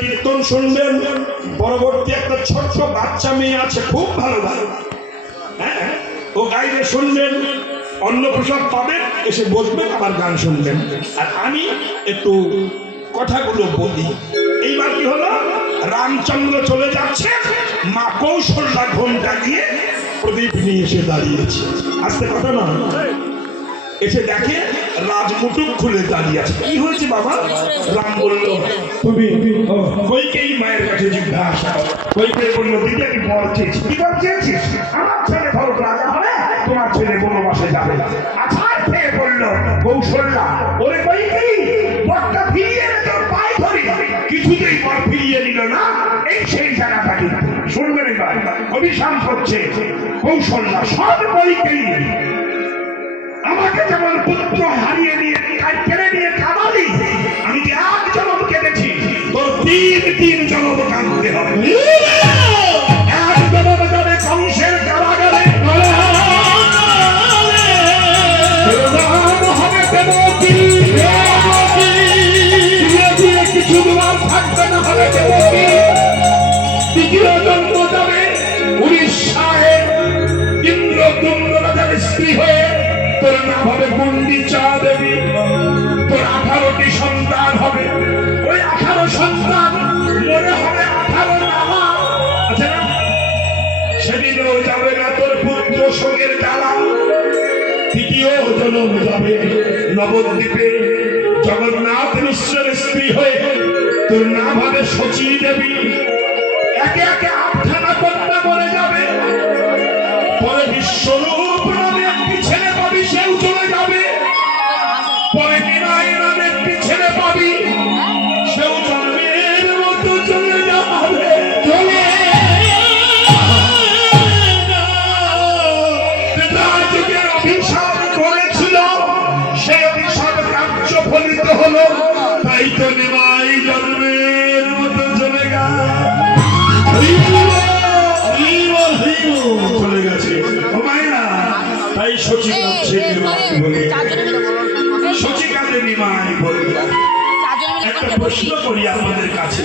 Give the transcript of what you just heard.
কীর্তন শুনবেন। পরবর্তী একটা ছোট্ট বাচ্চা মেয়ে আছে, খুব ভালো ভালো, হ্যাঁ, ও গাইবে শুনবেন। অন্য প্রসাদ পাবেন, এসে বসবেন, আবার গান শুনবেন। আর আমি একটু কথাগুলো বলি। এইবার কি হলো, রামচন্দ্র চলে যাচ্ছে, মা কৌশল্যা ঘোমটা দিয়ে প্রদীপ নিয়ে এসে দাঁড়িয়েছে। আস্তে কথা না, এসে দেখে রাজমুটুক খুলে দাঁড়িয়ে আছে। কি হয়েছে বাবা? রাম বলল, তুমি কইকেই মায়ের কাছে জিজ্ঞাসা। কইকেই বলল, দিদি আমি বল চেয়েছি। কি বল চেয়েছিস? আমার ছেলে ভরত রাজা হবে, তোমার ছেলে বনবাসে যাবে। আচ্ছা খেয়ে বলল কৌশল্যা, ওরে কইকেই বরটা ফিরিয়ে এনে তোর পায়ে ধরি। কিছুতেই বর ফিরিয়ে নিল না। এই সেই জায়গাটাকে শুনবেন এবার, অভিশাপ করছে কৌশল্যা, সব কইকেই আমাকে যেমন পুত্র হারিয়ে নিয়ে কেড়ে নিয়ে কাঁদালি, আমি যে এক জনম কেঁদেছি, তোর তিন জনম কাঁদতে হবে। এক জনম যাবে কংসের কারাগারে, হবে দেবকী, কিছু দুবার থাকবে না, হবে দেবকী। দ্বিতীয় জন্ম যাবে উড়িষ্যায় ইন্দ্রদুম্ন রাজার স্ত্রী হয়ে, তোর নাম হবে গুন্ডিচা দেবী। তোর 18টি সন্তান হবে, ওই 18 সন্তান মনে হবে 18 নামা আছে না? সেদিনও যাবে না তোর পুত্র শোকের জ্বালা। তৃতীয় জন্ম যাবে নবদ্বীপে জগন্নাথ মিশ্রের স্ত্রী হয়ে, তোর নাম হবে শচী দেবী। একে একে 8খানা কন্যা মরে যাবে। পরে বিশ্বরূপ নামে একটি ছেলে পাবি, সেও চলে যাবে। পরে বিনয় নামে একটি ছেলে পাবি, সেও জন্মের মতো চলে যাবে। যুগের অভিশাপ করেছিল, সেই অভিশাপ কার্য ফলিত হলো। তাই তো নিমাই জন্মের মতো চলে চলে গেছে। তাই শচী কাঁদছে, শচী কাঁদে নিমাই বলে। একটা প্রশ্ন করি আপনাদের কাছে,